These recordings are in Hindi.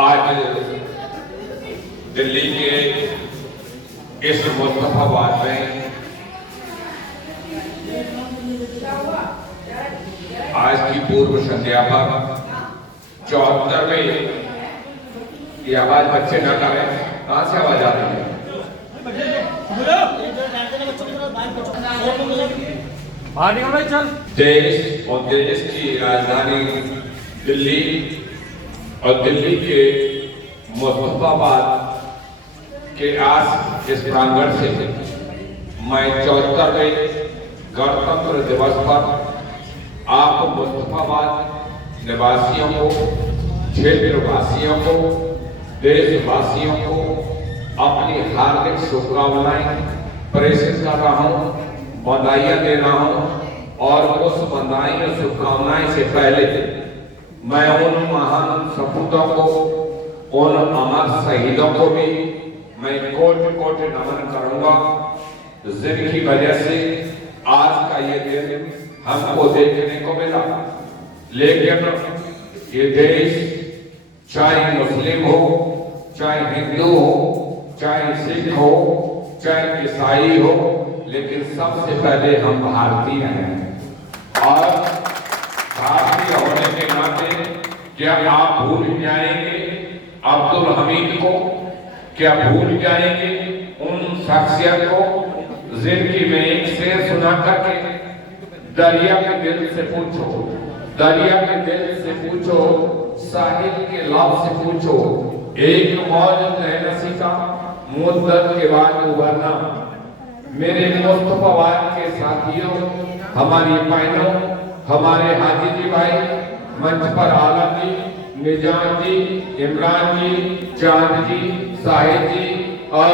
आज दिल्ली के इस मुस्तफाबाद में आज की पूर्व संध्या पर 74वें की आवाज बच्चे न करें, कहां से आवाज आ रही है? देश और देश की राजधानी दिल्ली और दिल्ली के मुस्तफाबाद के इस प्रांगण से मैं 74वें गणतंत्र दिवस पर आप मुस्तफाबाद निवासियों को, क्षेत्रवासियों को, देशवासियों को अपनी हार्दिक शुभकामनाएं प्रेषित कर रहा हूं, बधाइयां दे रहा हूं। और उस बधाई और शुभकामनाएं से पहले मैं उन महान सपूतों को, उन अमर शहीदों को भी मैं कोटि कोटि नमन करूंगा, जिनकी वजह से आज का ये दिन हमको देखने को मिला। लेकिन ये देश चाहे मुस्लिम हो, चाहे हिंदू हो, चाहे सिख हो, चाहे ईसाई हो, लेकिन सबसे पहले हम भारतीय हैं। और भारतीय होने के नाते क्या आप भूल जाएंगे अब्दुल हमीद को? क्या भूल जाएंगे उन शख्सियत को जिनकी मैं एक शेर सुना करके, दरिया के दिल से पूछो, दरिया के दिल से पूछो, साहिल के लाभ से पूछो, एक मौज नसी का मुद्दत के बाद उभरना। मेरे मुस्तफाबाद के साथियों, हमारी बहनों, हमारे हाजी जी भाई, मंच पर आलम जी, निजाम जी, इमरान जी, चांद जी, साहिद जी और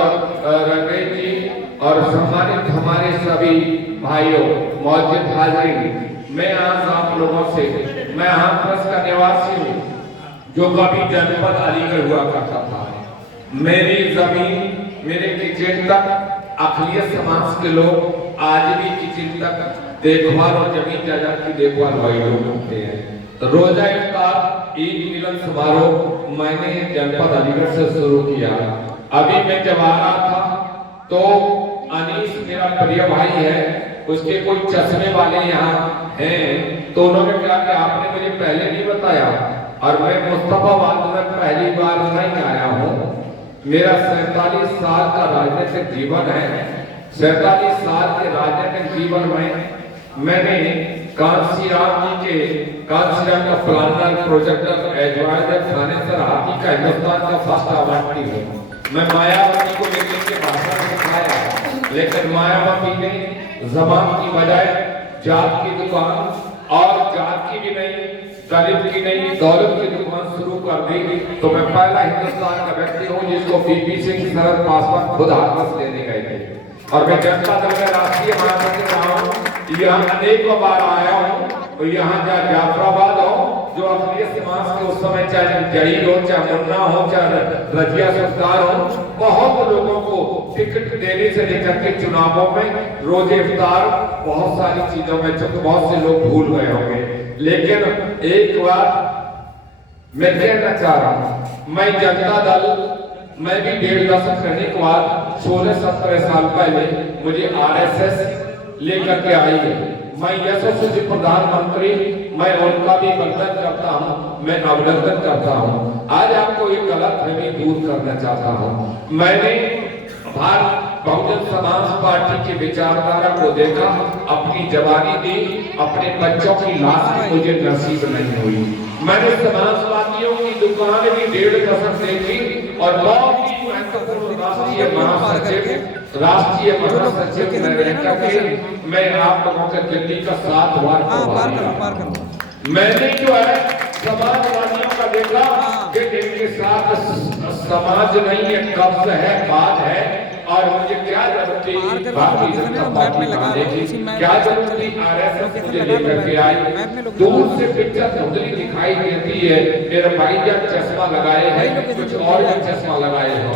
रंगेश जी और सम्मानित हमारे सभी भाइयों, मौजूद हाजिरीन, मैं आज आप लोगों से, मैं हाथरस का निवासी हूँ जो कभी जनपद अलीगढ़ हुआ करता था। मेरी जमीन, मेरे किचन तक अखिलियत समाज के लोग आज भी किचन तक देखभाल और जमीन जायदाद की देखभाल वही लोग करते हैं। तो रोजा इफ्तार ईद मिलन समारोह मैंने जनपद अलीगढ़ से शुरू किया। अभी मैं जब आ रहा था तो अनीस मेरा प्रिय भाई है, उसके कोई चश्मे वाले यहाँ हैं, तो उन्होंने कहा कि आपने मुझे पहले नहीं बताया। और मैं मुस्तफाबाद में पहली बार नहीं आया हूँ। मेरा 47 साल का राजनीतिक जीवन है। 47 साल के राजनीतिक जीवन में मैंने कांसीराम का प्लानर, प्रोजेक्टर, एडवाइजर, फाइनेंसर, हाथी का हिंदुस्तान का फर्स्ट अवार्डी हूँ। मैं मायावती को लेकर के भाषण सिखाया, लेकिन मायावती ने जबान की बजाय जात की दुकान, और जात की भी नहीं, दलित की नहीं, दौलत की दुकान शुरू कर दी। तो मैं पहला हिंदुस्तान का व्यक्ति हूँ जिसको पीपी सिंह, शरद पासवान खुद हाथरस लेने गए थे। और मैं जनता दल का राष्ट्रीय महासचिव रहा हूँ, यहाँ अनेक बार आया हूँ। तो यहाँ चाहे जाफराबाद हो, जो अखिलियत समाज के उस समय, चाहे जहीर हो, चाहे मुन्ना हो, चाहे रजिया सुल्तान हो, बहुत लोगों को टिकट देने से लेकर के चुनावों में रोजे इफ्तार, बहुत सारी चीजों में जो बहुत से लोग भूल गए होंगे। लेकिन एक बात मैं कहना चाह रहा हूँ, मैं जनता दल, मैं भी 1.5 दशक रहने के बाद 16-17 साल पहले मुझे आरएसएस लेकर के आई है। मैं यशस्वी प्रधानमंत्री, मैं उनका भी वंदन करता हूँ, मैं अभिनंदन करता हूँ। आज आपको एक गलतफहमी दूर करना चाहता हूँ। मैंने भारत बहुजन समाज पार्टी की विचारधारा को देखा, अपनी जवानी दी, अपने बच्चों की लाश मुझे नसीब नहीं हुई। मैंने समाजवादियों की दुकान भी 1.5 दशक देखी और बहुत ही महत्वपूर्ण राष्ट्रीय महासचिव मैं आप लोगों के दिल्ली का 7 बार मैंने जो है समाजवादियों का देखा कि इनके साथ समाज नहीं है, कब्ज है, बात है। और मुझे क्या जरूरत थी भारतीय जनता पार्टी बनाने की, क्या जरूरत थी आरएसएस मुझे लेकर के आई। दूर से पिक्चर धुंधली दिखाई देती है, मेरे भाई जब चश्मा लगाए हैं, कुछ और भी चश्मा लगाए हैं।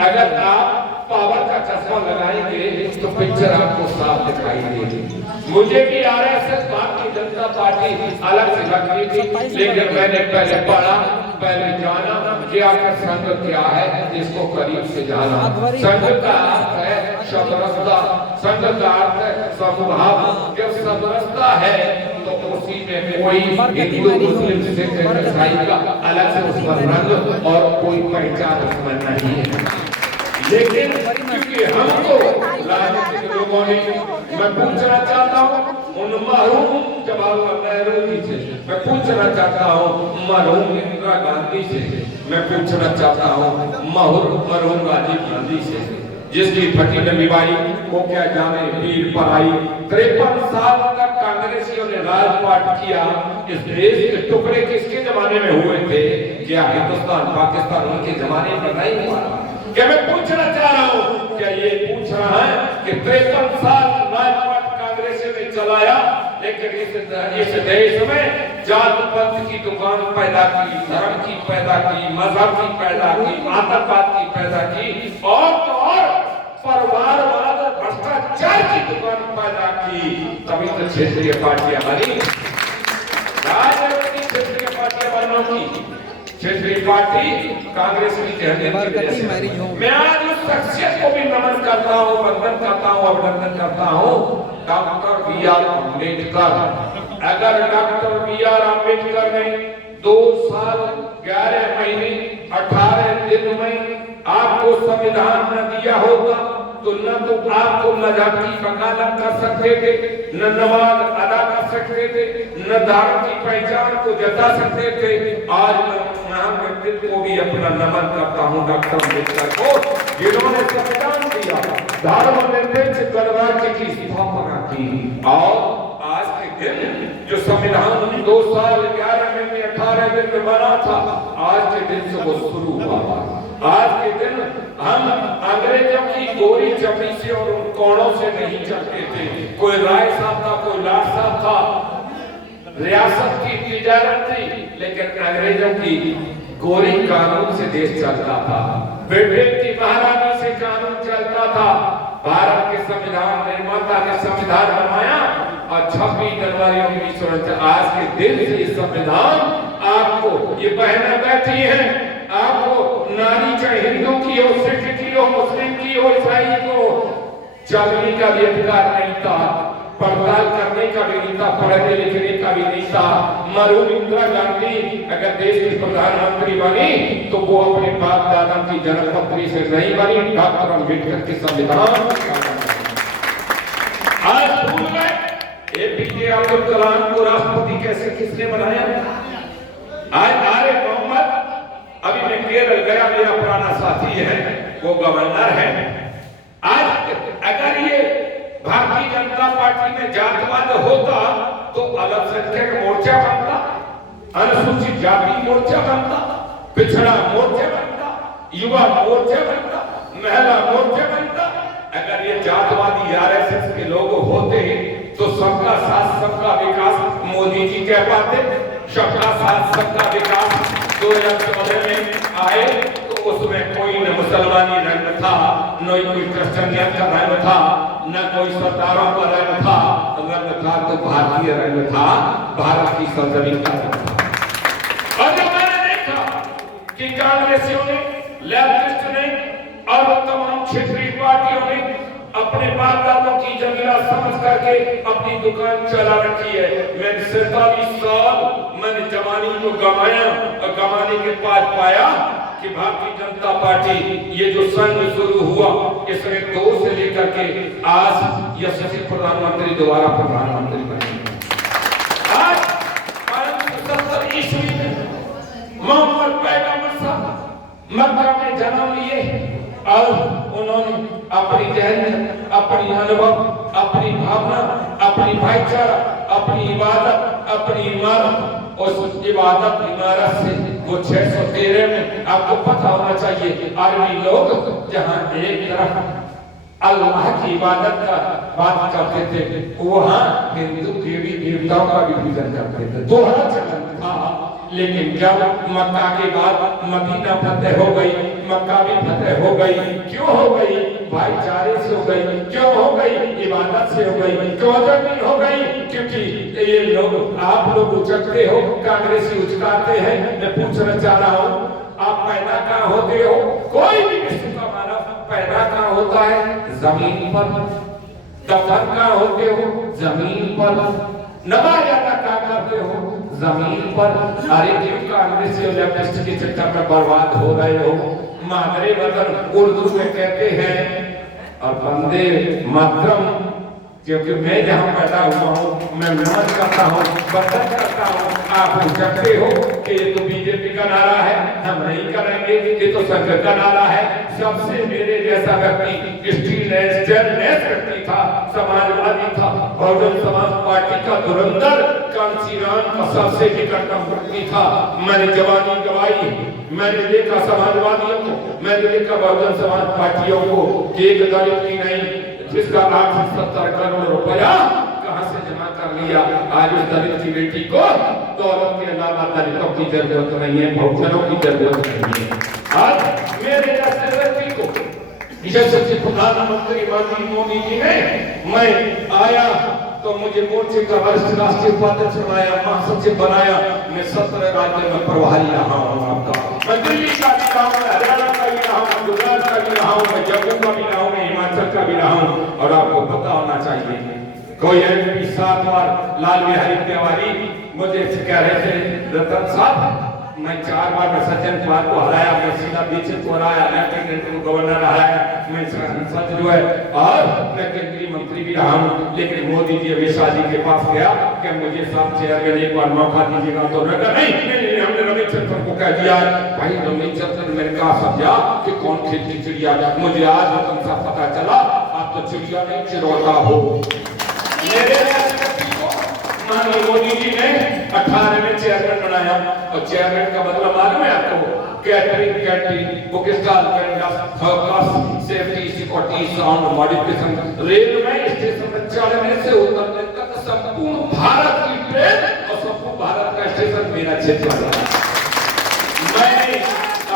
अगर आप पावर का चश्मा लगाएंगे तो पिक्चर आपको साफ दिखाई देगी। मुझे भी आरएसएस, भारतीय जनता पार्टी अलग से लगती थी, लेकिन मैंने पहले पढ़ा, पहले जाना कि आखिर संघ क्या है, इसको करीब से जाना। संघ का अर्थ है समरसता, संघ का अर्थ है समभाव। जब समरसता है तो उसी में कोई हिंदू मुस्लिम सिख ईसाई का अलग से उसमें रंग और कोई पहचान उसमें नहीं है। लेकिन क्योंकि हमको राजनीतिक लोगों ने, मैं पूछना चाहता हूँ उन मरहूम जवाहरलाल नेहरू जी से, मैं पूछना चाहता हूँ मरहूम इंदिरा गांधी से, मैं पूछना चाहता हूँ मरहूम राजीव गांधी से, जिसकी फटी में बीमारी को क्या जाने पीर पर आई। 53 साल तक कांग्रेसियों ने राजपाट किया। इस देश के टुकड़े किसके जमाने में हुए थे? क्या हिंदुस्तान पाकिस्तान उनके जमाने में नहीं हुआ? क्या मैं पूछना चाह रहा हूँ, क्या ये पूछ रहा है कि 53 साल राजपाट कांग्रेस ने चलाया, लेकिन इस देश में जात पंथ की दुकान पैदा की, धर्म की पैदा की, मजहब की पैदा की, आतंकवाद की पैदा की और परिवारवाद भ्रष्टाचार की दुकान पैदा की। तभी तो क्षेत्रीय पार्टियां बनी, राजनीतिक क्षेत्रीय पार्टियां बनना की। क्षेत्रीय पार्टी कांग्रेस की कहने। मैं आज उस शख्सियत को भी नमन करता हूँ, वंदन करता हूँ, अभिनंदन करता हूँ, डॉक्टर B.R. अम्बेडकर। अगर डॉक्टर B.R. अम्बेडकर ने 2 साल 11 महीने 18 दिन में आपको संविधान न दिया होगा तो न तो आपको मजहब की वकालत कर सकते थे, न नमाज अदा कर सकते थे, न धर्म की पहचान को जता सकते थे। आज मैं व्यक्तित्व को भी अपना नमन करता हूँ डॉक्टर अम्बेडकर को, जिन्होंने संविधान दिया, धर्मनिरपेक्ष गणराज्य की स्थापना की। और आज के दिन जो संविधान 2 साल 11 महीने 18 दिन में बना था, आज के दिन से वो शुरू हुआ। आज के दिन हम अंग्रेजों की गोरी चमड़ी से और उन कोड़ों से नहीं चलते थे। कोई राय साहब था, कोई लाट साहब था, रियासत की तिजारत थी, लेकिन अंग्रेजों की गोरी कानून से देश चलता था, ब्रिटेन की महारानी से कानून चलता था। भारत के संविधान निर्माता ने संविधान बनाया और 26 जनवरी 1949 आज के दिन से ये संविधान आपको, ये बहनें बैठी हैं, आपको नारी चाहे हिंदू की हो, सिख की हो, मुस्लिम की हो, ईसाई को चलने का भी अधिकार नहीं था, पड़ताल करने का भी नहीं था, पढ़ने लिखने का भी नहीं था। मरहूम इंदिरा गांधी अगर देश की प्रधानमंत्री बनी तो वो अपने बाप दादा की जन्मपत्री से नहीं बनी, डॉक्टर अम्बेडकर के संविधान। आज भूल गए APJ अब्दुल कलाम को राष्ट्रपति कैसे किसने बनाया? आज आरिफ मोहम्मद, अभी मैं केरल गया, मेरा पुराना साथी है, वो गवर्नर है। आज अगर ये भारतीय जनता पार्टी में जातवाद होता तो अल्पसंख्यक मोर्चा बनता, अनुसूचित जाति मोर्चा बनता, पिछड़ा मोर्चा बनता, युवा मोर्चा बनता, महिला मोर्चा बनता। अगर ये जातवादी RSS के लोग होते तो सबका साथ सबका विकास मोदी जी कह पाते। सबका साथ सबका विकास 2014 में आए तो उसमें कोई न मुसलमानी रंग था, न कोई क्रिश्चियनियत का रंग था, न कोई सरदारों का रंग था। रंग था तो भारतीय रंग था, भारत की सरजमीन का रंग था। और जब मैंने देखा कि कांग्रेसियों ने, लेफ्टिस्ट ने और तमाम क्षेत्रीय पार्टियों ने अपने बाप दादों की जमीन समझ करके अपनी दुकान चला रखी है। मैंने 47 साल मैंने जवानी को गंवाया और गंवाने के बाद पाया कि भारतीय जनता पार्टी ये जो संघ शुरू हुआ, इसने 2 से लेकर के आज यशस्वी प्रधानमंत्री दोबारा प्रधानमंत्री बने। आज 1970 ईस्वी में मोहम्मद पैगंबर साहब मक्का में जन्म लिए और उन्होंने अपनी जहनीत, अपनी अनुभव, अपनी भावना, अपनी भाईचारा, अपनी इबादत, अपनी इमारत, उस इबादत इमारत से वो 613 में आपको पता होना चाहिए अरबी लोग जहां एक तरफ अल्लाह की इबादत का बात करते थे, वहां हिंदू देवी देवताओं का भी पूजन करते थे। दोहरा चलन था। लेकिन जब मक्का के बाद मदीना फतेह हो गई, मक्का भी फतेह हो गई। क्यों हो गई? भाईचारे से हो गई। क्यों हो गई? इबादत से हो गई। क्यों नहीं हो गई? क्योंकि ये लोग, आप लोग उचकते हो, कांग्रेसी उचकाते हैं। मैं पूछना चाह रहा हूँ, आप पैदा कहाँ होते हो? कोई भी विश्व का मानव पैदा कहाँ होता है? जमीन पर। दफन कहाँ होते हो? जमीन पर। नवायाना क्या करते हो? जमीन पर। अरे क्यों कांग्रेसी और लेफ्टिस्ट के चक्कर में बर्बाद हो रहे हो? मादरे वतन उर्दू में कहते हैं और वंदे मातरम, क्योंकि मैं जहाँ पैदा हुआ हूँ मैं नमन करता हूँ, वंदन करता हूँ। आप उचकते हो कि ये तो बीजेपी का नारा है, हम नहीं करेंगे, ये तो संघ का नारा है। सबसे मेरे जैसा व्यक्ति स्टीलनेस व्यक्ति था, समाजवादी था, बहुजन समाज पार्टी का धुरंधर, कांसीराम का सबसे निकटतम व्यक्ति था। मैंने जवानी गवाई, मैंने देखा समाजवादियों को, मैंने देखा बहुजन समाज पार्टियों को कि एक दलित की नहीं, जिसका 870 करोड़ रुपया कहां से जमा कर लिया। आज उस दलित की बेटी को दौलत के अलावा दलितों की जरूरत नहीं है, बहुजनों की जरूरत नहीं है। आज मेरे जैसे व्यक्ति को यशस्वी प्रधानमंत्री मोदी जी ने, मैं आया तो मुझे मोर्चे का वरिष्ठ राष्ट्रीय उपाध्यक्ष बनाया, महासचिव बनाया। मैं 17 राज्य में प्रभारी रहा हूँ आपका। मैं दिल्ली का भी रहा हूँ, हरियाणा का भी रहा हूँ, गुजरात का भी रहा हूँ, मैं जम्मू का भी रहा हूँ, मैं हिमाचल का भी रहा हूँ। और आपको पता होना चाहिए, कोई एमपी 7 बार लाल बिहारी तिवारी मुझे कह रहे थे, रतन साहब मैं 4 बार में सज्जन कुमार को हराया, मैं सीधा दीक्षित को हराया, लेफ्टिनेंट गवर्नर हराया, मैं सांसद जो है और मैं केंद्रीय मंत्री भी रहा हूँ। लेकिन मोदी जी अमित जी के पास गया कि मुझे सब चेयरमैन एक बार मौका दीजिएगा, तो नहीं, हमने रविचंद्र को कह दिया। भाई रविचंद्र ने मैंने कहा समझा कि कौन खेती चिड़िया, मुझे आज रतन साहब पता चला आप तो चिड़िया नहीं चिरौता हो। माननीय मोदी जी ने 18 में चेयरमैन बनाया, और चेयरमैन का मतलब मालूम है आपको? Catering, canteen, vocational guidance, focus, safety, security, sound modification, railway station में चढ़ने से उतरने तक संपूर्ण भारत की ट्रेन और संपूर्ण भारत का स्टेशन मेरा क्षेत्र है। मैंने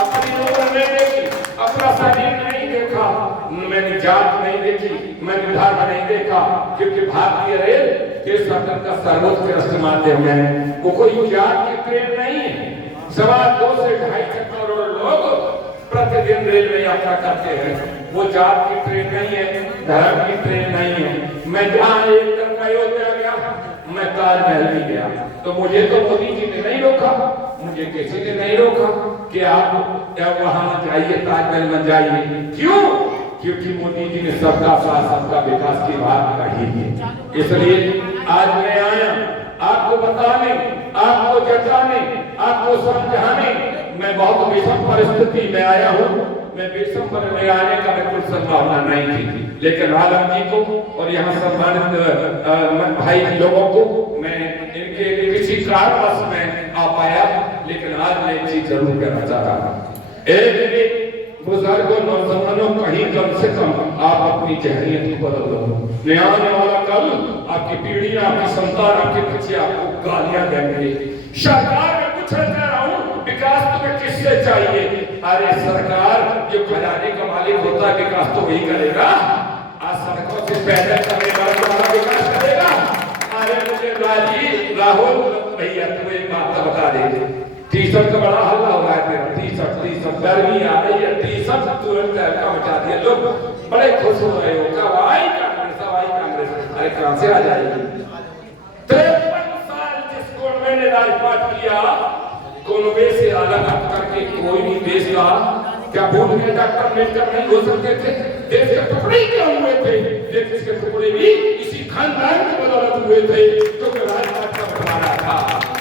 अपनी उम्र नहीं देखी, अपना शरीर नहीं देखा, मैंने जात नहीं देखी, मैंने धर्म नहीं देखा, क्योंकि भारतीय रेल देश सरकार का सर्वोत्कृष्ट माध्यम है। वो कोई जात की ट्रेन नहीं है। 2.25 से 2.5 करोड़ लोग प्रतिदिन रेल में यात्रा करते हैं। वो जात की ट्रेन नहीं है, धर्म की ट्रेन नहीं है। मैं जहाँ एक दिन अयोध्या गया, मैं ताजमहल भी गया, तो मुझे तो मोदी जी ने नहीं रोका, मुझे किसी ने नहीं रोका कि आप वहां जाइए, ताजमहल में जाइए। क्यों? क्योंकि मोदी जी ने सबका साथ सबका विकास की बात कही है। इसलिए आज मैं आया आपको बताने, आपको जताने, आपको समझाने। मैं बहुत विषम परिस्थिति में आया हूँ, मैं विषम में आने का बिल्कुल संभावना नहीं थी, लेकिन आलम जी को और यहाँ सम्मानित भाई लोगों को मैं इनके किसी कारणवश में आ पाया। लेकिन आज मैं एक चीज जरूर कहना चाह रहा हूँ, एक बुजुर्गों, नौजवानों, कहीं कम से कम आप अपनी जहनीत को बदल दो। आने वाला कल आपकी पीढ़ी, आपकी संतान, आपके बच्चे आपको गालियां देंगे। सरकार में पूछना चाह रहा हूँ, विकास तुम्हें किससे चाहिए? अरे सरकार जो खजाने का मालिक होता है, विकास तो वही करेगा। आज सड़कों से पैदल करने वाला तुम्हारा विकास करेगा। अरे मुझे राहुल भैया तुम्हें एक बात बता दे, टी-शर्ट का बड़ा हल्ला हो रहा है तेरा, टी-शर्ट गर्मी आ रही है, टी-शर्ट तुरंत का मचा दिया, लोग बड़े खुश हो रहे हो। कवाई कांग्रेस, अरे कहां से आ जाएगी? 53 साल जिस कौमे ने राजपाट किया, कौमे से अलग हट करके कोई भी देश का, क्या भूल के डॉक्टर अम्बेडकर नहीं हो सकते थे? देश के टुकड़े क्यों हुए थे? देश के टुकड़े भी इसी खानदान की बदौलत हुए थे जो राजपाट का बनाना था।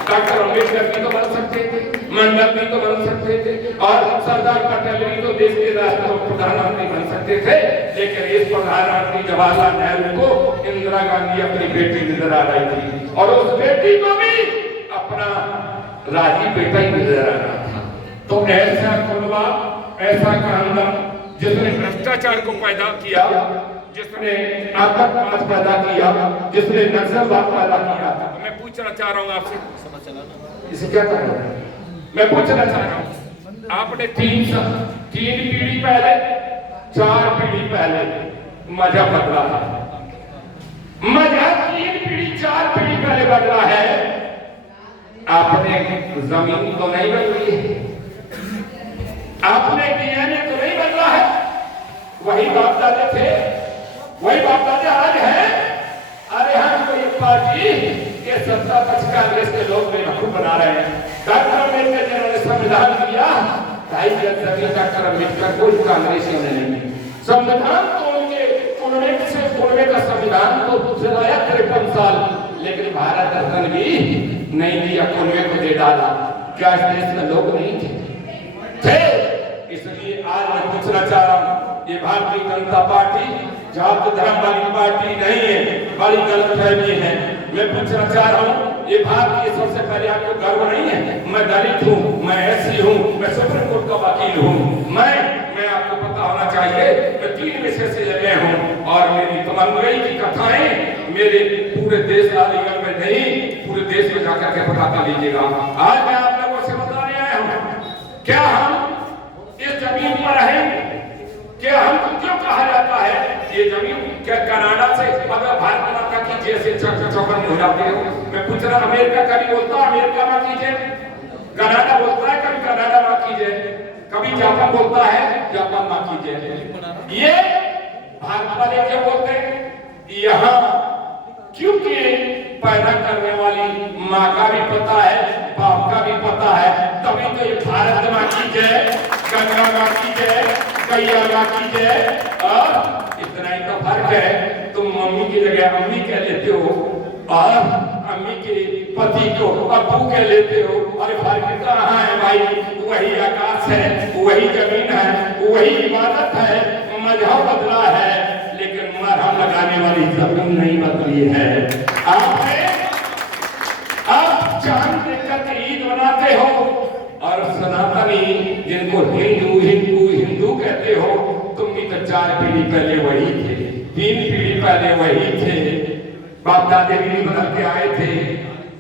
डॉक्टर अम्बेडकर भी तो बन सकते थे, मंडल भी तो बन सकते थे, और सरदार पटेल भी तो देश के राष्ट्रपति प्रधानमंत्री बन सकते थे। लेकिन इस प्रधानमंत्री जवाहरलाल नेहरू को इंदिरा गांधी अपनी बेटी नजर आ रही थी, और उस बेटी को भी अपना राजी बेटा ही नजर आ रहा था। तो ऐसा कुनबा, ऐसा खानदान जिसने भ्रष्टाचार को पैदा किया, जिसने आतंकवाद पैदा किया, जिसने नक्सलवाद पैदा किया, मैं पूछना चाह रहा हूँ आपसे, इसे क्या कहना है? मैं पूछना चाह रहा हूँ, आपने 3 पीढ़ी पहले 4 पीढ़ी पहले मजहब बदला है। मजहब 3 पीढ़ी 4 पीढ़ी पहले बदला है। आपने जमीन तो नहीं बदली है, आपने डीएनए तो नहीं बदला है। वही बाप दादे थे, वही बाप दादे आज है। अरे हम कोई पार्टी के सत्ता पक्ष कांग्रेस के लोग बेवकूफ बना रहे हैं। डॉक्टर अम्बेडकर जिन्होंने संविधान दिया, 2.5 जमीन डॉक्टर अम्बेडकर को कांग्रेसियों ने नहीं। संविधान तो उनके पुनवे का संविधान तो चलाया 53 साल, लेकिन भारत रत्न भी नहीं दिया, पुनवे को दे डाला। क्या इस देश में लोग नहीं थे? इसलिए आज मैं पूछना चाह रहा हूँ, ये भारतीय जनता पार्टी जात धर्म वाली पार्टी नहीं है, बड़ी गलतफहमी है। मैं पूछना चाह रहा हूँ, ये भारतीय सबसे पहले आपको गर्व नहीं है? मैं दलित हूँ, मैं ऐसी हूँ, मैं सुप्रीम कोर्ट का वकील हूँ। मैं आपको पता होना चाहिए, मैं 3 विषय से लगे हूँ और मेरी तमंगई की कथाएं मेरे पूरे देश अलीगढ़ में नहीं, पूरे देश में जाकर के पता कर लीजिएगा। आज मैं आप लोगों से बताने आया हूँ, क्या हम इस जमीन पर रहेंगे? क्या हमको क्यों कहा जाता है ये जमीन क्या कनाडा से अगर भारत माता की जैसे चौकन हो जाती है? मैं पूछ रहा, अमेरिका कभी बोलता है अमेरिका मां कीजिए, कनाडा बोलता है कभी कनाडा मां कीजिए, कभी जापान बोलता है जापान मां कीजिए। ये भारत वाले क्या बोलते हैं? यहाँ क्योंकि पैदा करने वाली माँ का भी पता है, बाप का भी पता है, तभी तो ये भारत मां की जय, गंगा मां की जय, गैया मां की जय। और इतना ही तो फर्क है, तुम मम्मी की जगह अम्मी कह लेते हो और अम्मी के पति को अब्बू कह लेते हो। अरे फर्क कहाँ है भाई? वही आकाश है, वही जमीन है, वही इबादत है। मजहब बदला है लेकिन मरहम लगाने वाली जमीन नहीं बदली है। आप चांद देखकर के ईद मनाते हो और सनातनी जिनको हिंदू हिंदू हिंदू कहते हो, तुम भी तो 4 पीढ़ी पहले वही थे, 3 पीढ़ी पहले वही थे, बाप दादे भी बदल के आए थे।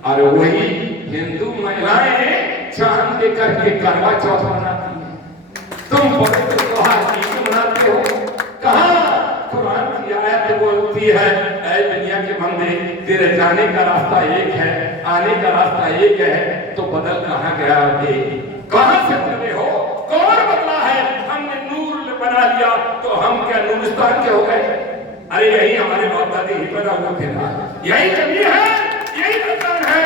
और वही हिंदू महिलाएं चांद देखकर के करवा चौथ मनाती हैं। तुम पवित्र त्योहार ईद मनाते हो। कहाँ कुरान की आयत बोलती है, ऐ दुनिया के बंदे, तेरे जाने का रास्ता एक है, आने का रास्ता एक है, तो बदल कहाँ गया थे? कहाँ से बदले हो? कौन बदला है? हमने नूर बना लिया तो हम क्या नूरिस्तान के हो गए? अरे यही हमारे बाप दादे ही पैदा हुए थे ना, यही जमीन है, यही वतन है।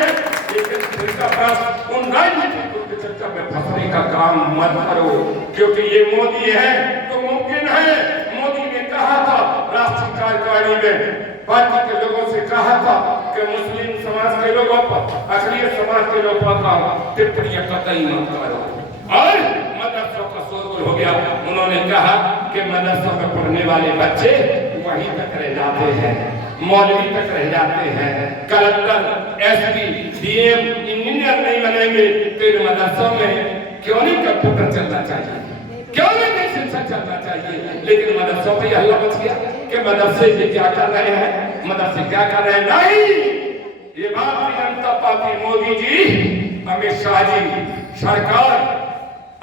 लेकिन उनका पास उन राजनीतिक चर्चा में फंसने का काम मत करो, क्योंकि ये मोदी है तो मुमकिन है। मोदी ने कहा था राष्ट्रीय कार्यकारिणी में, पार्टी के लोगों से कहा था कि मुस्लिम समाज के लोगों पर, अखिलेश समाज के लोगों पर टिप्पणियां कतई मत करो। और मदरसों का शोरगुल हो गया। उन्होंने कहा कि मदरसों में पढ़ने वाले बच्चे वहीं तक रह जाते हैं, मौलवी तक रह जाते हैं, कलेक्टर एसपी डीएम इंजीनियर नहीं बनेंगे। तो मदरसों में क्यों नहीं कंप्यूटर चलना चाहिए, क्यों नहीं शिक्षा चलना चाहिए? लेकिन मदरसों में हल्ला मच गया कि मदरसे ये क्या कर रहे हैं, मदरसे क्या कर रहे हैं। नहीं, ये भारतीय जनता पार्टी, मोदी जी, अमित शाह जी, सरकार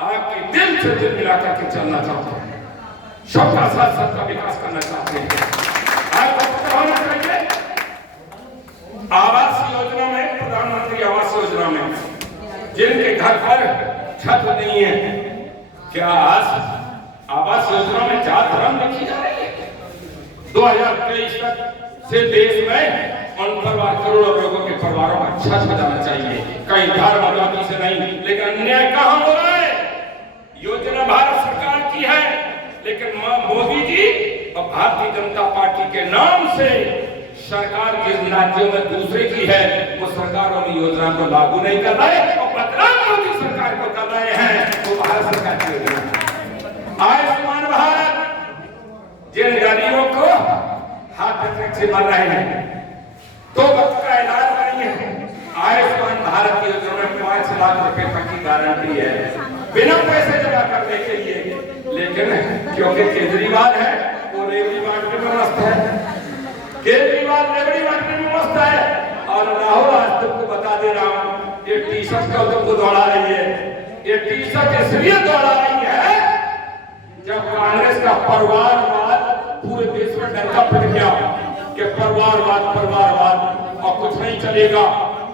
आपके दिल से दिल मिलाकर के चलना चाहते हैं, सबका साथ सबका विकास करना चाहते हैं। आपको पता होना चाहिए, आवास योजना में, प्रधानमंत्री आवास योजना में जिनके घर पर छत नहीं है, क्या आज आवास योजना में जात धर्म लिखी जा रही है? 2023 तक से देश में उन परिवार, करोड़ों लोगों के परिवारों में छत बजाना चाहिए, कहीं धर्म जाति से नहीं। लेकिन अन्याय कहाँ हो रहा है? योजना भारत सरकार की है, लेकिन मोदी जी और भारतीय जनता पार्टी के नाम से सरकार जिन राज्यों में दूसरे की है, वो सरकारों ने योजना को लागू नहीं कर रहे और बदनाम मोदी सरकार को कर रहे हैं। वो भारत सरकार की योजना आयुष्मान भारत, जिन गरीबों को हार्ट अटैक से मर रहे हैं, 2 वक्त का इलाज नहीं है, आयुष्मान भारत की योजना में 5 लाख रुपए तक की गारंटी है बिना पैसे जमा करने के लिए। लेकिन क्योंकि केजरीवाल है, वो रेवड़ी बांटने में मस्त है, केजरीवाल रेवड़ी बांटने में मस्त है। और राहुल, आज तुमको बता दे रहा हूँ, ये टी-शर्ट को तुमको दौड़ा रही है, ये टी-शर्ट इसलिए दौड़ा रही है जब कांग्रेस का परिवारवाद पूरे देश में डंका पिट गया कि परिवारवाद और कुछ नहीं चलेगा,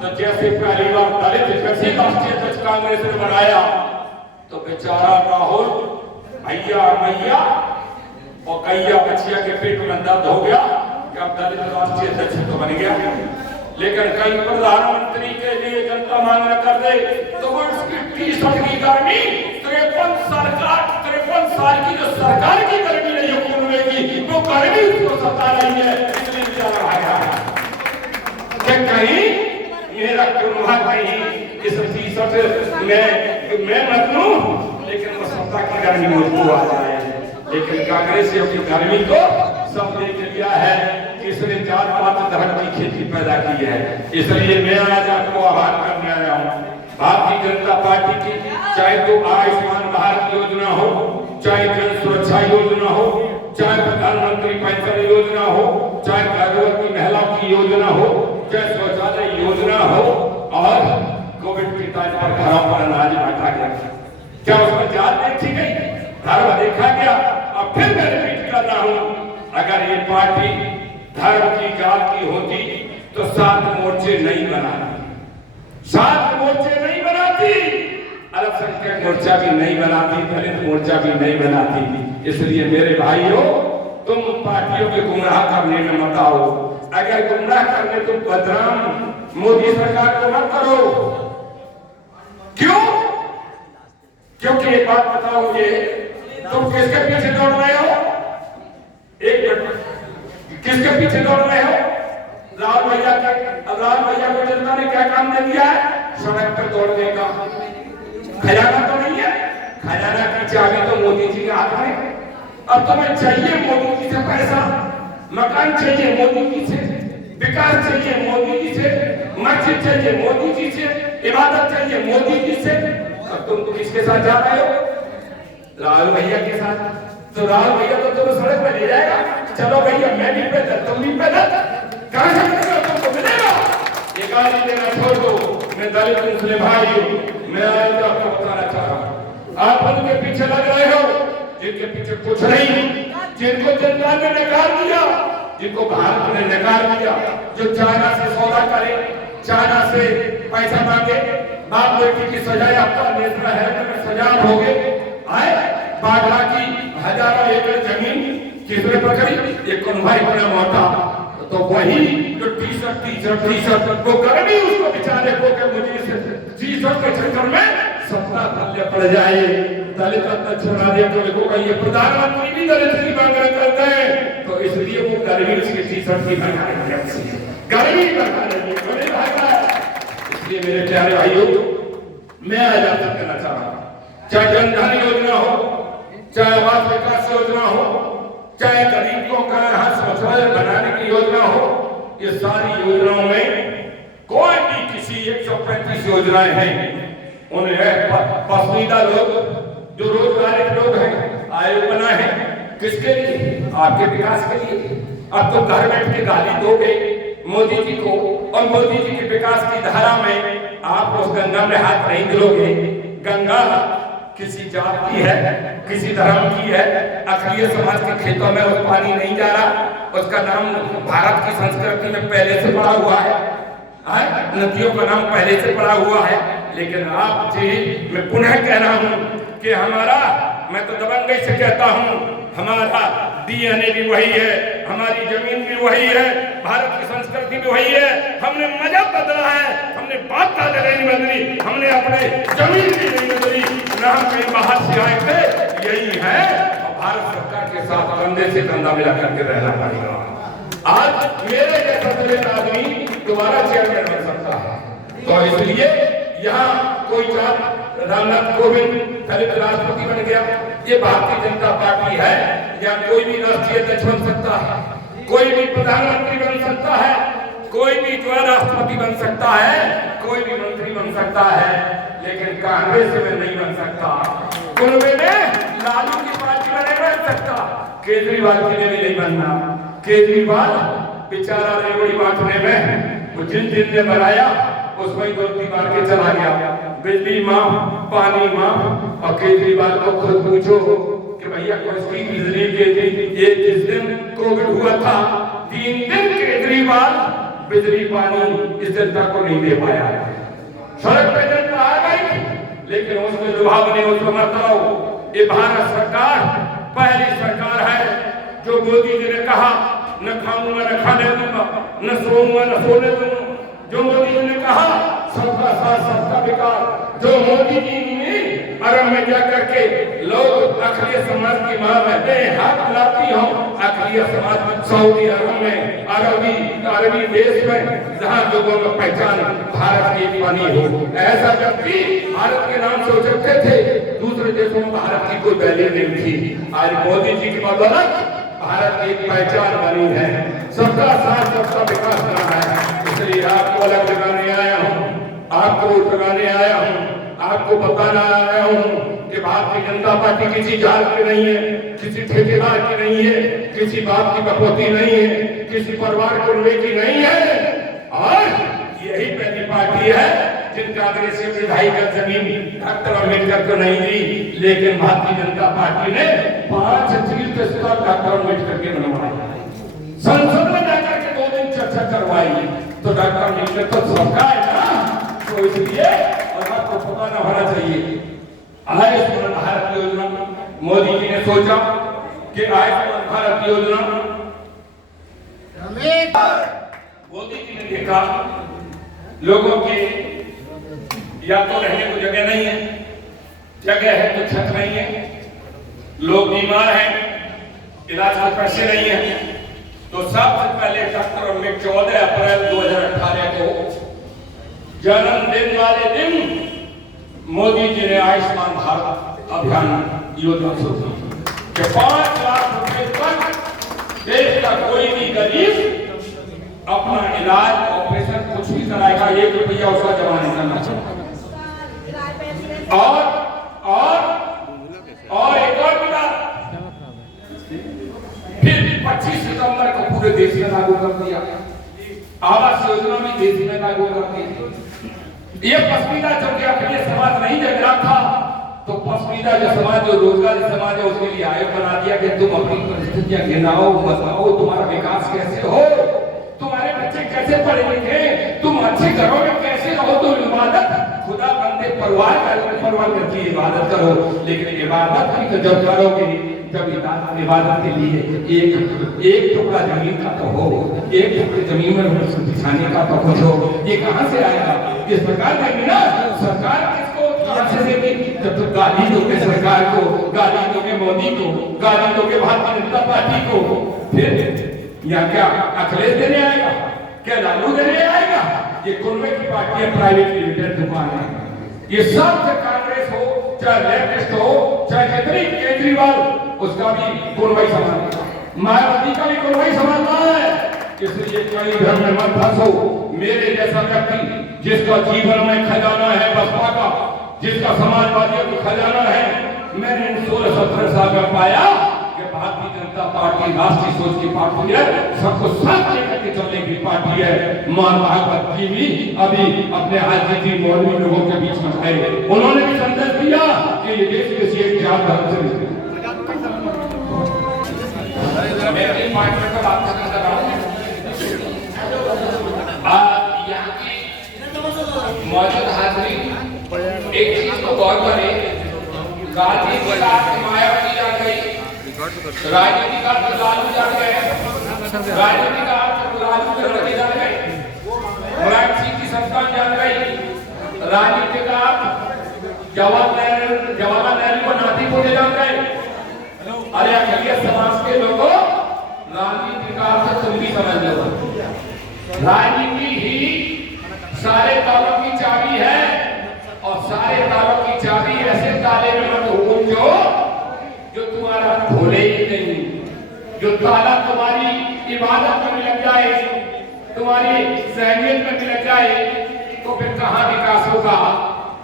तो जैसे पहली बार दलित जैसे राष्ट्रीय अध्यक्ष कांग्रेस ने बनाया तो बेचारा राहुल भैया मैया और कैया बचिया के पेट में दर्द हो गया कि अब दलित राष्ट्रीय अध्यक्ष तो बन गया। लेकिन कई प्रधानमंत्री के लिए जनता मांग न कर दे तो वो उसकी टी-शर्ट की गर्मी 53 साल की जो सरकार की गर्मी नहीं होगी वो गर्मी उसको सता रही है। इसलिए चल रहा है कि कहीं मेरा कुम्हा कहीं इस टी-शर्ट में मत लूं, लेकिन वो सत्ता की गर्मी मुझको आ जाए। लेकिन कांग्रेस की गर्मी को सब देख लिया है, इसने जात पात धर्म की खेती पैदा की है। इसलिए मैं आज आपको आह्वान करने आया हूँ भारतीय जनता पार्टी की, चाहे तो आयुष्मान भारत योजना हो, चाहे जन सुरक्षा योजना हो, चाहे प्रधानमंत्री पेंशन योजना हो, चाहे गर्भवती महिलाओं की योजना हो, चाहे शौचालय योजना हो, और कोविड के टाइम पर घरों पर अनाज बांटा गया, क्या उसमें जात देखी गई, धर्म देखा गया? अब फिर मैं रिपीट कर रहा हूँ, अगर ये पार्टी धर्म की जात की होती तो 7 मोर्चे नहीं बनाती, 7 मोर्चे नहीं बनाती, अल्पसंख्यक मोर्चा भी नहीं बनाती, दलित मोर्चा भी नहीं बनाती। इसलिए मेरे भाइयों, तुम पार्टियों के गुमराह करने में मत आओ। अगर गुमराह करने तुम बदनाम मोदी सरकार को मत करो। क्यों? क्योंकि एक बात बताओ मुझे, तुम किसके पीछे दौड़ रहे हो? एक मिनट, किसके पीछे दौड़ रहे हो? राहुल भैया के। अब राहुल भैया को जनता ने क्या काम दे दिया है? सड़क पर दौड़ने का। खजाना तो नहीं है, खजाना की चाबी तो मोदी जी के हाथ में। अब तुम्हें चाहिए मोदी जी से पैसा, मकान चाहिए मोदी जी से, विकास चाहिए मोदी जी से, मस्जिद चाहिए मोदी जी से, इबादत चाहिए मोदी जी से। अब तुम किसके साथ जा रहे हो? राहुल भैया के साथ। तो राहुल भैया तो तुम्हें सड़क पर ले जाएगा, चलो भैया मैं भी पैदल तुम भी पैदल, कहां से मिलेगा? तुमको मिलेगा? ये गाली देना छोड़ दो। मैं दलित मुस्लिम भाई हूं, मैं आज आपको बताना चाह रहा हूं, आप उनके पीछे लग रहे हो जिनके पीछे कुछ नहीं, जिनको जनता ने नकार दिया, जिनको भारत ने नकार दिया, जो चाइना से सौदा करे, चाइना से पैसा मांगे, बाप बेटी की सजाए, आपका नेशनल हेराल्ड में सजा हो गए, आए बाढ़ा की हजारों एकड़ जमीन किसने पकड़ी? एक कन्भाई बना मोटा, तो वही जो टी-शर्ट वो गर्मी उसको बेचारे को के मुझे टी-शर्ट के चक्कर में सत्ता थल्ले पड़ जाए, दलित छोड़ा दे तो देखो ये प्रधानमंत्री भी दलित की मांग करते हैं, तो इसलिए वो गर्मी उसकी टी-शर्ट की बना रही है, गर्मी बना रही है। इसलिए मेरे प्यारे भाइयों, मैं आज आपसे कहना चाह रहा हूं, चाहे जनधन योजना हो, चाहे आवास विकास योजना हो, चाहे गरीबों का यहाँ शौचालय बनाने की योजना हो, ये सारी योजनाओं में कोई भी किसी 135 योजनाएं हैं, उन्हें पसंदीदा लोग जो रोजगार लोग हैं आयोग बना है, किसके लिए? आपके विकास के लिए। अब तो घर बैठ के गाली दोगे मोदी जी को, और मोदी जी के विकास की धारा में आप उस गंगा में हाथ नहीं दिलोगे। गंगा किसी जात की है, किसी धर्म की है, अखिलीय समाज के खेतों में वो पानी नहीं जा रहा, उसका नाम भारत की संस्कृति में पहले से पड़ा हुआ है, नदियों का नाम पहले से पड़ा हुआ है। लेकिन आप जी, मैं पुनः कह रहा हूं कि हमारा, मैं तो दबंगई से कहता हूं, हमारा डीएनए भी वही है, हमारी जमीन भी वही है, भारत की संस्कृति भी वही है। हमने मजहब बदला है, हमने बात का नहीं बदली, हमने अपने जमीन भी नहीं बदली, न हम कहीं बाहर से आए थे, यही है। और भारत सरकार के साथ कंधे से कंधा मिला करके रहना पड़ेगा। आज मेरे जैसा दलित आदमी दोबारा चेयरमैन बन सकता है, तो इसलिए यहाँ कोई जात, रामनाथ कोविंद दलित राष्ट्रपति बन गया, ये भारतीय जनता पार्टी है, या कोई भी राष्ट्रीय अध्यक्ष बन सकता है, कोई भी प्रधानमंत्री बन सकता है, कोई भी जो है राष्ट्रपति बन सकता है, कोई भी मंत्री बन सकता है, लेकिन कांग्रेस में नहीं बन सकता। कुनबे में लालू की पार्टी में नहीं बन सकता, केजरीवाल के लिए भी नहीं बनना। केजरीवाल बेचारा रेवड़ी बांटने में वो जिन ने बनाया उसमें गोली मार के चला गया, बिजली माफ, पानी माफ। और केजरीवाल को खुद पूछो कि भैया कोई बिजली के ये जिस दिन कोविड हुआ था 3 दिन केजरीवाल बिजली पानी इस जनता को नहीं दे पाया। सड़क पे जनता आ गई, लेकिन उसमें लुभाव ने उसको मत करो। ये भारत सरकार पहली सरकार है जो मोदी जी ने कहा न खाऊंगा न खाने दूंगा, न सोऊंगा न सोने दूंगा। जो मोदी जी ने कहा सबका साथ सबका विकास, जो मोदी जी ने अरब में जा करके लोग अखिलियत समाज की मां बहते हाथ मिलाती हो, अखिलियत समाज सऊदी अरब में अरबी देश में जहां लोगों में पहचान भारत की बनी हो, ऐसा व्यक्ति भारत के नाम से उछलते थे, दूसरे देशों में भारत की कोई वैल्यू नहीं थी। आज मोदी जी की बदौलत भारत की एक पहचान बनी है, सबका साथ सबका विकास करना है। इसलिए आपको अलग लगाने आया हूँ, आपको लगाने आया हूँ, आपको बताना आया हूँ कि भारतीय जनता पार्टी किसी जात की नहीं है, किसी ठेकेदार की नहीं है, किसी बाप की कपौती नहीं है, किसी परिवार कुनबे की नहीं है। और यही पहली पार्टी है जिन कांग्रेस से विधायी का जमीन डॉक्टर अम्बेडकर को नहीं दी, लेकिन भारतीय जनता पार्टी ने 5 तीर्थ स्थल डॉक्टर अम्बेडकर के बनवाए, संसद में जाकर के 2 दिन चर्चा करवाई। तो डॉक्टर अम्बेडकर तो सबका है ना, तो इसलिए और आपको पता न होना चाहिए। आयुष्मान भारत योजना मोदी जी ने सोचा कि आयुष्मान भारत योजना मोदी जी ने देखा लोगों के या तो रहने को जगह नहीं है, जगह है तो छत नहीं है, लोग बीमार हैं, इलाज के पैसे नहीं है। तो सबसे पहले डॉक्टर अम्बेडकर 14 अप्रैल 2018 को जन्मदिन वाले दिन मोदी जी ने आयुष्मान भारत अभियान योजना शुरू की कि 5 लाख रुपए तक देश का कोई भी गरीब अपना इलाज ऑपरेशन कुछ भी कराएगा, 1 रुपया उसका जमा नहीं करना चाहिए। और एक और बात, फिर 25 सितंबर को पूरे देश में लागू कर दिया, आवास योजना भी देश में लागू कर दी। ये पसंदीदा चूंकि अपने समाज नहीं जग रहा था, तो पसंदीदा जो समाज जो रोजगारी समाज है उसके लिए आयोग बना दिया कि तुम अपनी परिस्थितियां गिनाओ, बताओ तुम्हारा विकास कैसे हो, तुम्हारे बच्चे कैसे पढ़े लिखे, तुम अच्छे घरों में कैसे रहो, तुम इबादत खुदा बंदे परिवार की इबादत करो। लेकिन इबादत भी तो जब करोगे, जब इबादत के लिए एक टुकड़ा जमीन का तो हो, एक टुकड़े जमीन में बिछाने का तो कुछ हो, ये कहां से आएगा? इस प्रकार देंगे ना सरकार किसको कहां से देगी? जब तो गाली दोगे सरकार को, गाली दोगे मोदी को, गाली दोगे भारतीय जनता पार्टी को, फिर या क्या अखिलेश देने आएगा, क्या लालू देने आएगा? ये कुनबे की पार्टी है, प्राइवेट लिमिटेड दुकान है। ये सब कांग्रेस हो चाहे लेफ्टिस्ट हो चाहे जितनी केजरीवाल, उसका भी कुनबे संभालना, मायावती का भी कुनबे संभालना है। इसलिए कोई भ्रम में मत फंसो। मेरे जैसा व्यक्ति जिसका जीवन में खजाना है बसपा का, जिसका समाजवादियों को खजाना है, मैंने 16-17 साल में पाया कि भारतीय जनता पार्टी राष्ट्रीय सोच की पार्टी है, सबको साथ लेकर के चलने की पार्टी है। मान भागवत जी भी अभी अपने हाजी जी मौलवी लोगों के बीच में आए, उन्होंने भी संदेश दिया कि ये देश किसी एक जात धर्म से नहीं। मौजूद हाजिरी एक चीज को गौर करें, गांधी जी का मायावती जान गई, राजनीति का लालू जान गए, राजनीति का लालू जान गए, मुलायम सिंह की संस्थान जान गई, राजनीति का जवाहरलाल नेहरू को नाती को जान गए। अरे अखिलेश समाज के लोगों, राजनीति का अर्थ तुम भी समझ लो, राजनीति ही सारे तालों की चाबी है, और सारे तालों की चाबी ऐसे ताले में मत हो जो तुम्हारा खोले ही नहीं, जो ताला तुम्हारी इबादत में भी लग जाए, तुम्हारी सहनियत में भी लग जाए, तो फिर कहां विकास होगा?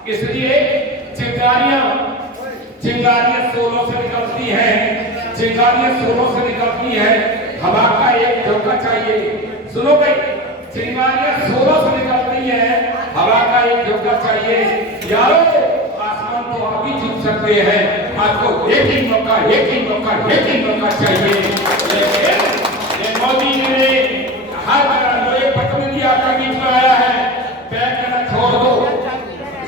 इसलिए चिंगारियां सोलों से निकलती हैं, चिंगारियां सोलों से निकलती हैं, हवा का एक झोंका चाहिए। सुनो भाई, चिंगारियां सोलों से निकलती हैं, हवा का एक झोंका चाहिए। यारो आसमान तो आप ही छू सकते हैं, आपको एक ही मौका चाहिए। लेकिन मोदी जी ने हर एक प्रतिनिधि आपके बीच में आया है, बैठ कर छोड़ दो।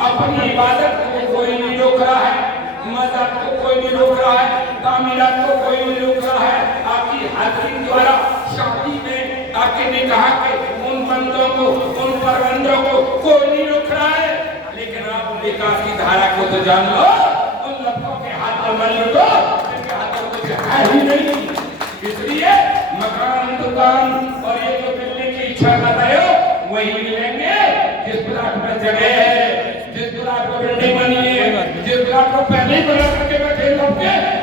अपनी इबादत को कोई नहीं रोक रहा है, मज़हब को कोई नहीं रोक रहा है, तामीरात को कोई नहीं रोक रहा है। आपकी हाजिरी द्वारा शादी में आपके निकाह के उन बंदों को, उन परबंदों को कोई नहीं रोक रहा है। लेकिन आप विकास की धारा को तो जान लो, उन लड़कों के हाथ में मल लो जिनके हाथों में कुछ है ही नहीं। इसलिए मकान, दुकान और ये जो मिलने की इच्छा कर रहे हो वही मिलेंगे जिस प्लाट में जगह है, जिस प्लाट में बिल्डिंग बनी है, जिस प्लाट को पहले ही बना करके बैठे लोग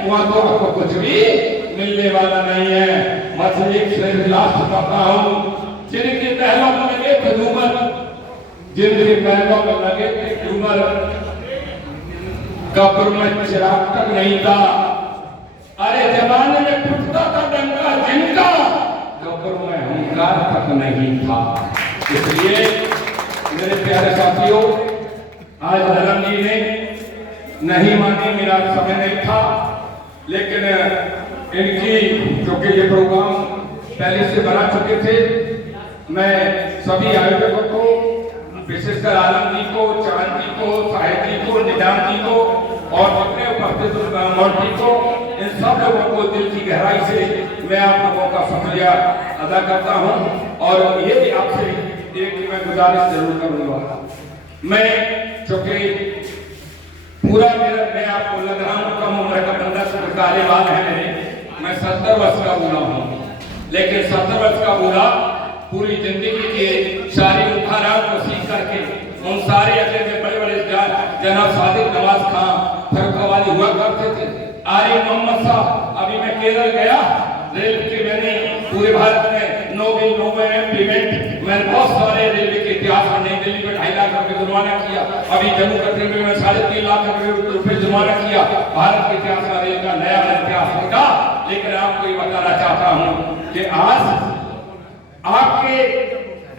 वहां तो आपको कुछ भी मिलने वाला नहीं है। मसले से लास्ट करता हूँ, जिनके पहलों में लगे थे झूमर, जिनके पहलों में लगे थे झूमर, कब्र में चिराग तक नहीं था। अरे जमाने में फुटता था डंका जिनका, कब्र में हुंकार तक नहीं था। इसलिए मेरे प्यारे साथियों, आज धर्म जी ने नहीं मानी, मेरा समय नहीं था, लेकिन इनकी क्योंकि ये प्रोग्राम पहले से बना चुके थे, मैं सभी आयोजकों को, विशेषकर आलम जी को, चांद जी को, साहिब जी को, निजाम जी को और जितने उपस्थित मौलवी को, इन सब लोगों को दिल की गहराई से मैं आप लोगों का शुक्रिया अदा करता हूं। और ये भी आपसे एक मैं गुजारिश जरूर करूंगा, मैं चूंकि पूरा मैं आपको लग रहा हूँ कम उम्र का बंदा, काले बाल है मेरे, मैं 70 वर्ष का बूढ़ा हूँ, लेकिन 70 वर्ष का बूढ़ा पूरी जिंदगी के सारी उखारात को सीख करके उन सारे अकेले बड़े बड़े जनाब सादिक नवाज खां फरकवाली हुआ करते थे, आरिफ मोहम्मद साहब। अभी मैं केरल गया, रेल के मैंने पूरे भारत में नोबेल इम्प्लीमेंट मैंने बहुत सारे रेलवे के इतिहास में नई दिल्ली में 2.5 लाख रुपए जुर्माना किया, अभी जम्मू कश्मीर में 3.5 लाख रुपए जुर्माना किया। भारत के इतिहास में रेल का नया इतिहास होगा। लेकिन आपको ये बताना चाहता हूँ कि आज आपके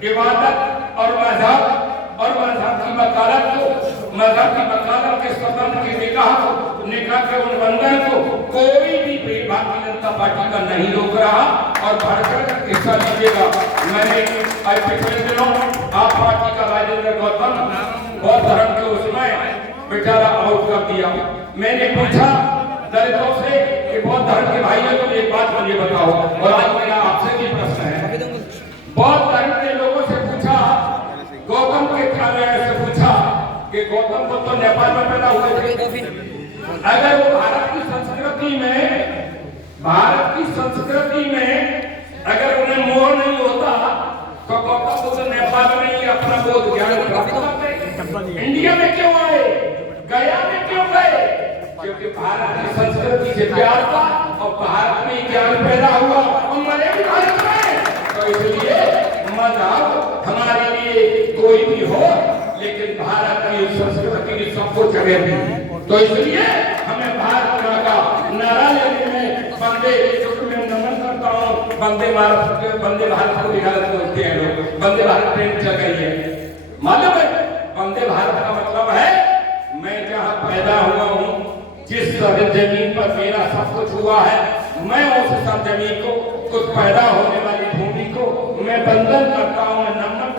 इबादत और मजहब की वकालत को, मजहब की वकालत के संबंध के निकाह के उन बंधन को कोई भी भारतीय जनता पार्टी का नहीं रोक रहा और बढ़कर हिस्सा लीजिएगा। मैंने आज पिछले दिनों आप पार्टी का राजेंद्र गौतम बौद्ध धर्म के उसमें बेचारा आउट कर दिया। मैंने पूछा दलितों से कि बौद्ध धर्म के भाइयों को एक बात मुझे बताओ, और आज मेरा आपसे भी प्रश्न है, बौद्ध धर्म के लोगों से पूछा, गौतम के से पूछा कि गौतम को तो नेपाल में पैदा हुए थे, अगर वो भारत की संस्कृति में अगर उन्हें मोह नहीं होता तो गौतम बुद्ध नेपाल में ही अपना बोध ज्ञान प्राप्त करते। इंडिया में क्यों आए, गया में क्यों गए? क्योंकि भारत की संस्कृति से प्यार था और भारत में ज्ञान पैदा हुआ और मरे भी भारत में। तो इसलिए मजहब हमारे लिए कोई भी हो, लेकिन भारत की संस्कृति की सबको जगह दी। तो इसलिए हमें भारत का नारा लेने में वंदे मैं नमन करता हूँ। वंदे भारत को भी गलत बोलते हैं लोग, वंदे भारत ट्रेन चल गई है, मालूम है? वंदे भारत का मतलब है मैं जहाँ पैदा हुआ हूँ, जिस जमीन पर मेरा सब कुछ हुआ है, मैं उस सरजमीन को, कुछ पैदा होने वाली भूमि को मैं वंदन करता हूँ, मैं नमन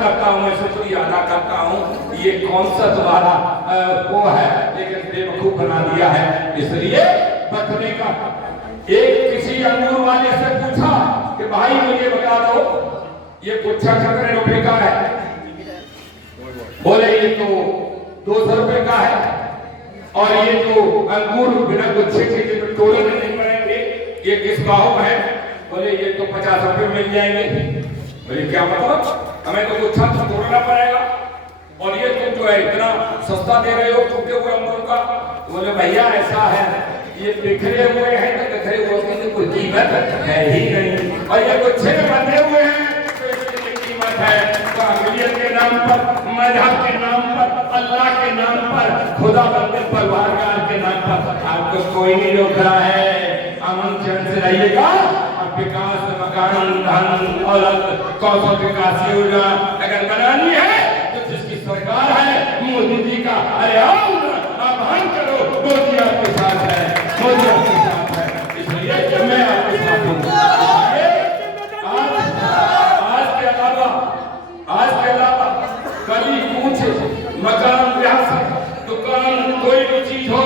करता हूँ, मैं शुक्रिया अदा करता हूँ। ये कौन सा तुम्हारा वो है, लेकिन बेवकूफ बना दिया है। इसलिए बचने का एक किसी अंगूर वाले से पूछा कि भाई मुझे बता दो ये गुच्छा कितने रुपए का है, बोले ये तो 200 रुपए का है, और ये तो अंगूर बिना गुच्छे के टोले में नहीं पड़ेंगे, ये किस भाव है? बोले ये तो 50 रुपए मिल जाएंगे। बोले क्या मतलब, हमें तो गुच्छा तोड़ना पड़ेगा और ये तुम जो है इतना सस्ता दे रहे हो टूटे हुए अंगूर का? बोले भैया ऐसा है, ये बिखरे हुए हैं तो बिखरे हुए की कोई कीमत है ही नहीं, और ये गुच्छे में बंधे हुए हैं तो इसकी कीमत है। तो अंग्रेज के नाम पर, मजहब के नाम पर, अल्लाह के नाम पर, खुदा बंदे परवारगार के नाम पर आपको कोई नहीं रोक रहा है। अमन चैन से रहिएगा। अब विकास, मकान, धन, औरत, कौशल विकास योजना अगर बनानी है तो जिसकी सरकार है मोदी जी का, अरे आओ आह्वान करो, मोदी आपके चीज हो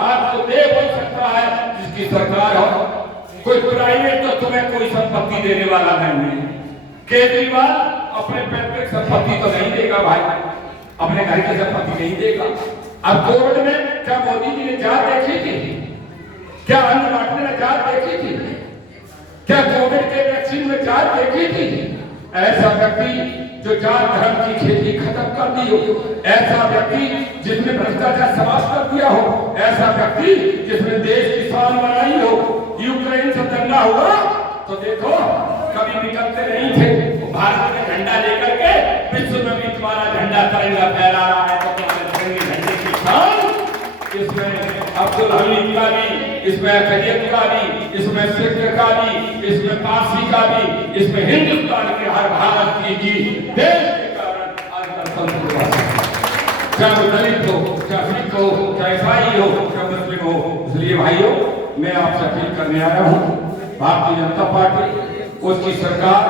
आपको दे बोल सकता है जिसकी सरकार हो। कोई प्राइवेट तो तुम्हें कोई संपत्ति देने वाला नहीं है। केजरीवाल अपने पैतृक संपत्ति तो नहीं देगा भाई, अपने घर की संपत्ति नहीं देगा। अब कोविड में क्या मोदी जी ने जात देखी थी? क्या अन्न बांटने में जात देखी थी? क्या कोविड के वैक्सीन में जात देखी थी? ऐसा व्यक्ति जो जात धर्म की खेती खत्म कर दी हो, ऐसा व्यक्ति जिसने भ्रष्टाचार समाप्त कर दिया हो, ऐसा व्यक्ति जिसने देश की शान बनाई हो। यूक्रेन से दंगा हुआ तो देखो कभी निकलते नहीं थे, भारत में झंडा लेकर के विश्व में भी तुम्हारा झंडा तिरंगा फहरा रहा है। तो तुम्हारे झंडे की शान इसमें अब्दुल हमीद का भी, इसमें अखिलियत का भी, इसमें सिख का भी, इसमें पारसी का भी, इसमें हिंदुस्तान के हर भारत की देश के कारण आज चाहे दलित हो, चाहे सिख हो, चाहे ईसाई हो, चाहे मुस्लिम हो। इसलिए भाइयों मैं आपसे अपील करने आया हूँ, भारतीय जनता पार्टी उसकी सरकार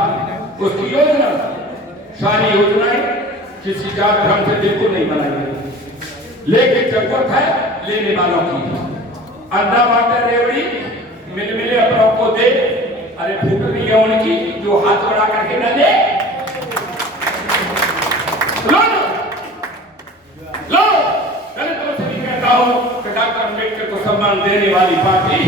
उसकी योजना सारी योजनाएं किसी जात धर्म से बिल्कुल नहीं बनाई गई, लेकिन जरूरत है लेने वालों की। अंडा बांटे रेवड़ी मिल मिले अपनों को दे, अरे भूख नहीं है उनकी जो हाथ बढ़ा करके न दे। लो लो दलितों से भी कहता हूँ कि डॉक्टर अम्बेडकर को सम्मान देने वाली पार्टी,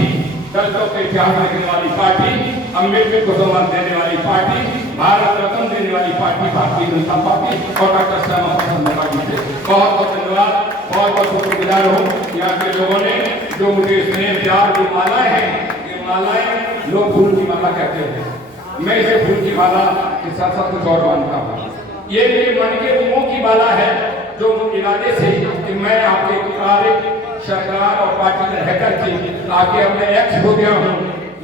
दलितों के इतिहास लिखने वाली पार्टी, अम्बेडकर को सम्मान देने वाली पार्टी, भारत रत्न देने वाली पार्टी भारतीय जनता पार्टी और डॉक्टर श्यामा प्रसाद मुखर्जी से बहुत बहुत धन्यवाद। बहुत बहुत शुक्रगुजार हूँ यहाँ के लोगों ने जो मुझे स्नेह प्यार जो मालाएं हैं, ये मालाएं लोग फूल की माला कहते हैं, मैं इसे फूल की माला के साथ साथ कुछ और मानता हूँ। ये मेरे मन के रूपों की माला है जो इरादे से कि मैं आपके कार्य सरकार और पार्टी में रह करके आगे अब मैं एक्स हो गया हूँ,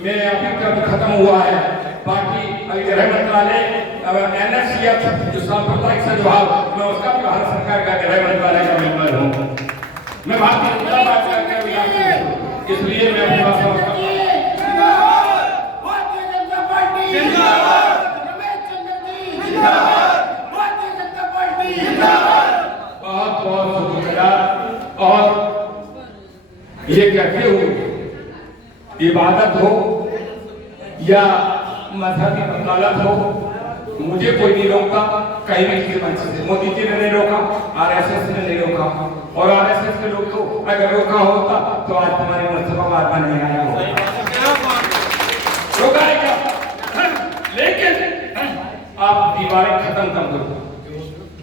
मैं अभी कब खत्म हुआ है पार्टी अभी गृह मंत्रालय NSCF जो सांप्रदायिक सद्भाव, मैं उसका भी भारत सरकार का गृह मंत्रालय का मेंबर हूँ। मैं भारतीय जनता पार्टी का विधायक हूँ, इसलिए मैं अपनी बात समझता हूँ। भारतीय जनता पार्टी जिंदाबाद, रमेश चंद्र जी जिंदाबाद, भारतीय जनता पार्टी जिंदाबाद। बहुत बहुत शुक्रिया। और ये कहते हुए इबादत हो या मजहबी वकालत हो, मुझे कोई नहीं रोका कहीं भी किसी मंच से। मोदी जी ने नहीं रोका, RSS ने नहीं रोका, और RSS के लोग तो अगर रोका होता तो आज तुम्हारे मुस्तफा में नहीं आया होगा, रोका है क्या? लेकिन आप दीवारें खत्म कर दो।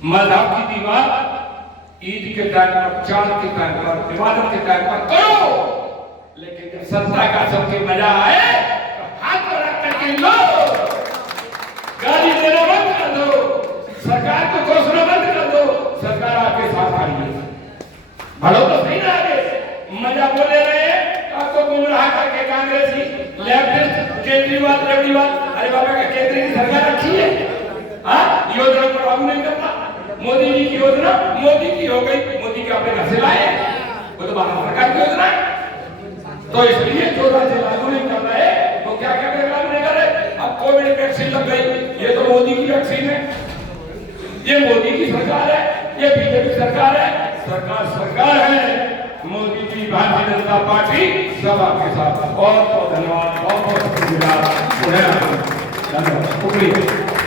मजहब की दीवार ईद के टाइम पर, चांद के टाइम पर, इबादत के टाइम पर करो, लेकिन जब सत्ता का सबके मजा आए तो हाथ पर रख करके लो, गाली देना बंद कर दो, सरकार को घोषणा बंद कर दो, सरकार आपके साथ खड़ी है। भलो तो सही ना आगे मजा बोले रहे आपको गुमराह करके कांग्रेसी लेफ्टिस्ट केजरीवाल रेवड़ीवाल, अरे बाबा का केंद्र की सरकार अच्छी है, हाँ योजना को लागू नहीं करता। मोदी जी की योजना मोदी की हो गई, मोदी के अपने घर से लाए, वो तो भारत सरकार की योजना है। तो इसलिए जो राज्य लागू नहीं कर रहे वो क्या क्या लागू नहीं कर रहे। अब कोविड वैक्सीन लग गई, ये तो मोदी की वैक्सीन है, ये मोदी की सरकार है, ये बीजेपी सरकार है, सरकार सरकार है। मोदी जी भारतीय जनता पार्टी सब आपके साथ। बहुत बहुत धन्यवाद, बहुत बहुत शुक्रिया, शुक्रिया।